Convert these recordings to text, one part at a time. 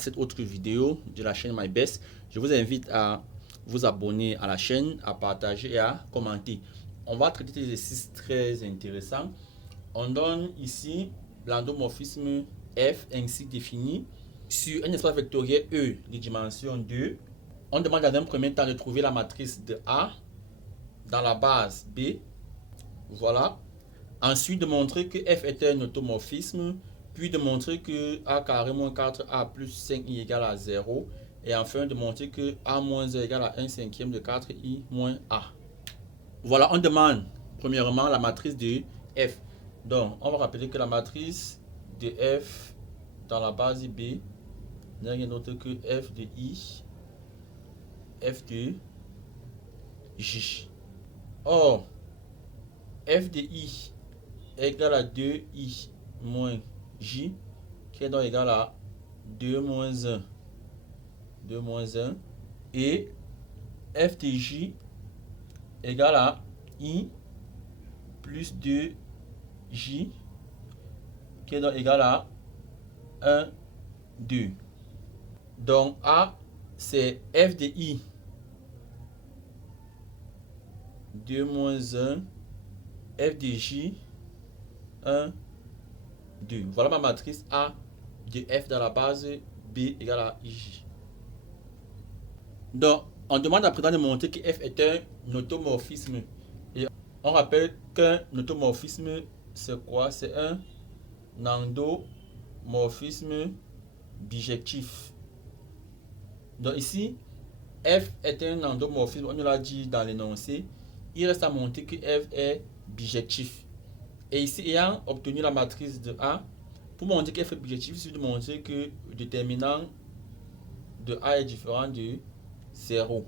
cette autre vidéo de la chaîne MyBest. Je vous invite à vous abonner à la chaîne, à partager et à commenter. On va traiter des exercices très intéressants. On donne ici l'endomorphisme F ainsi défini sur un espace vectoriel E de dimension 2. On demande dans un premier temps de trouver la matrice de A dans la base B. Voilà. Ensuite, de montrer que F est un automorphisme, puis de montrer que A carré moins 4A plus 5I égale à 0. Et enfin, de montrer que A moins 1 égale à 1 cinquième de 4I moins A. Voilà, on demande premièrement la matrice de F. Donc, on va rappeler que la matrice de F dans la base B n'est rien d'autre que F de I, F de J. Or, F de I est égal à 2I moins J, qui est donc égal à 2 moins 1. 2 moins 1. Et F de J égale à I plus 2J, qui est donc égal à 1, 2. Donc A, c'est F de I, 2 moins 1, F de J, 1, 2. Voilà ma matrice A de F dans la base B égale à IJ. Donc, on demande à présent de montrer que F est un automorphisme. Et on rappelle qu'un automorphisme, c'est quoi? C'est un endomorphisme bijectif. Donc ici, F est un endomorphisme, on nous l'a dit dans l'énoncé. Il reste à montrer que F est bijectif. Et ici, ayant obtenu la matrice de A, pour montrer que F est bijectif, il suffit de montrer que le déterminant de A est différent de 0.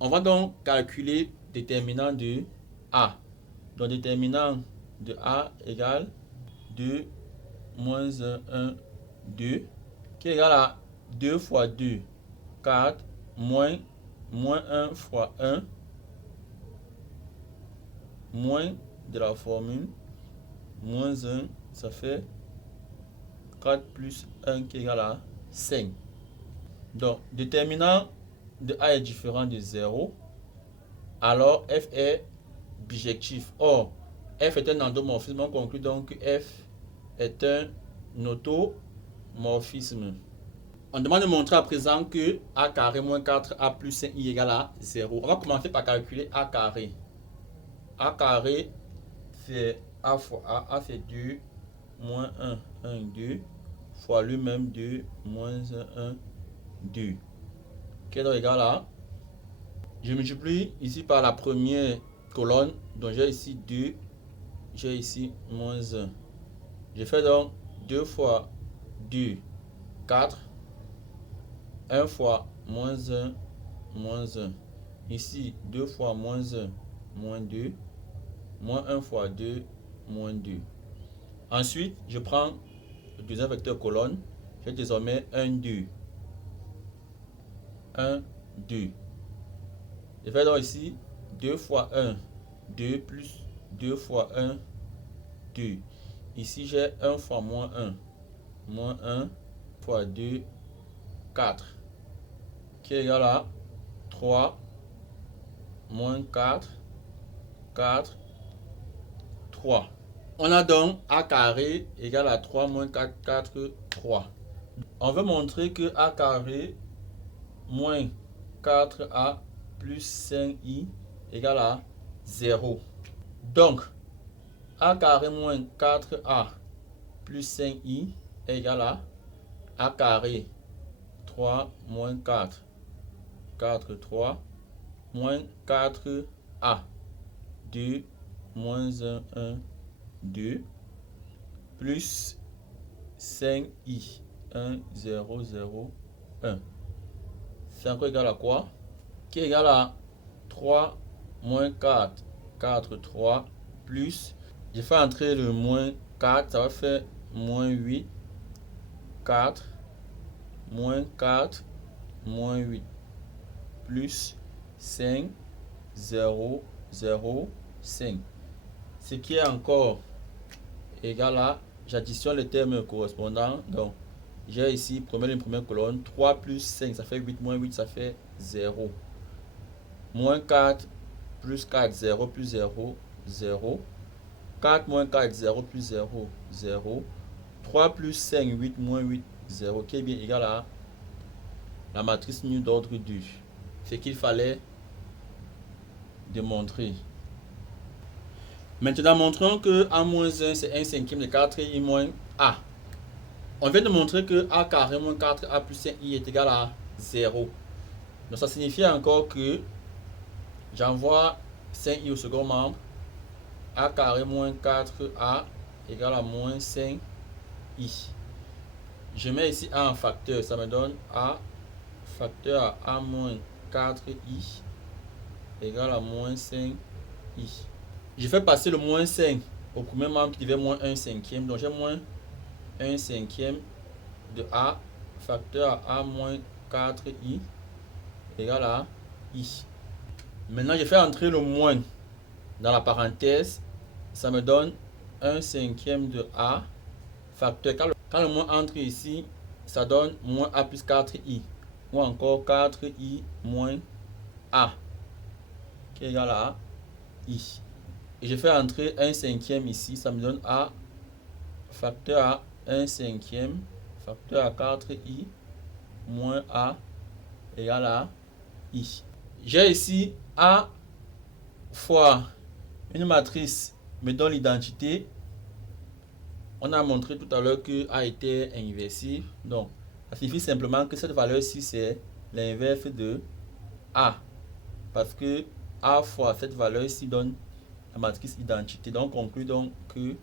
On va donc calculer le déterminant de A. Donc, déterminant de A égale 2 moins 1, 1, 2, qui est égal à 2 fois 2, 4, moins 1 fois 1, moins de la formule, moins 1, ça fait 4 plus 1 qui est égal à 5. Donc, déterminant de A est différent de 0, alors F est bijectif. Or, F est un endomorphisme, on conclut donc que F est un automorphisme. On demande de montrer à présent que A carré moins 4A plus 5I égale à 0. On va commencer par calculer A carré. A carré, c'est A fois A. A, c'est 2 moins 1, 1, 2, fois lui-même 2 moins 1, 1, 2. Qui est donc égal à, je multiplie ici par la première colonne, donc j'ai ici 2, j'ai ici moins 1. Je fais donc 2 fois 2, 4, 1 fois moins 1, moins 1. Ici, 2 fois moins 1, moins 2, moins 1 fois 2, moins 2. Ensuite, je prends le deuxième vecteur colonne. J'ai désormais 1, 2. 1, 2. Je fais donc ici 2 fois 1, 2 plus 2 fois 1, 2. Ici, j'ai 1 fois moins 1, moins 1 fois 2, 4, qui est égal à 3, moins 4, 4, 3. On a donc A carré égale à 3 moins 4, 4, 3. On veut montrer que A carré moins 4A plus 5I égale à 0. Donc, A carré moins 4A plus 5I est égal à A carré 3 moins 4, 4, 3, moins 4A, 2, moins 1, 1, 2, plus 5I, 1, 0, 0, 1. C'est encore égal à quoi? Qui est égal à 3 moins 4, 4, 3, plus, je fais entrer le moins 4, ça va faire moins 8, 4, moins 4, moins 8, plus 5, 0, 0, 5. Ce qui est encore égal à, j'additionne les termes correspondants, donc J'ai ici une première colonne. 3 plus 5, ça fait 8. Moins 8, ça fait 0. Moins 4 plus 4, 0 plus 0, 0. 4 moins 4, 0 plus 0, 0. 3 plus 5, 8 moins 8, 0, qui est bien égal à la matrice nulle d'ordre 2. C'est qu'il fallait démontrer. Maintenant, montrons que A moins 1, c'est 1 cinquième de 4i moins A. On vient de montrer que A carré moins 4A plus 5i est égal à 0. Donc, ça signifie encore que j'envoie 5i au second membre. A carré moins 4A égale à moins 5i. Je mets ici A en facteur, ça me donne A facteur à A moins 4i égale à moins 5i. Je fais passer le moins 5 au premier membre qui devait moins 1 cinquième. Donc j'ai moins 1 cinquième de A facteur à A moins 4i égale à i. Maintenant je fais entrer le moins dans la parenthèse. Ça me donne 1 cinquième de A facteur. Quand le moins entre ici, ça donne moins A plus 4i. Ou encore 4i moins A qui est égal à i. Et je fais entrer 1 cinquième ici. Ça me donne A facteur à 1 cinquième facteur à 4i moins A égale à i. J'ai ici A fois une matrice me donne l'identité. On a montré tout à l'heure que A était inversible. Donc, ça signifie simplement que cette valeur-ci, c'est l'inverse de A. Parce que A fois cette valeur-ci donne la matrice identité. Donc, on conclut donc que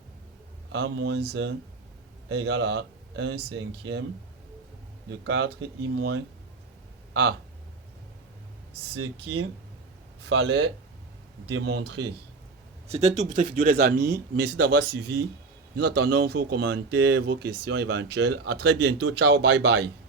A moins 1 est égal à 1 cinquième de 4i moins A. Ce qu'il fallait démontrer. C'était tout pour cette vidéo les amis. Merci d'avoir suivi. Nous attendons vos commentaires, vos questions éventuelles. À très bientôt. Ciao, bye bye.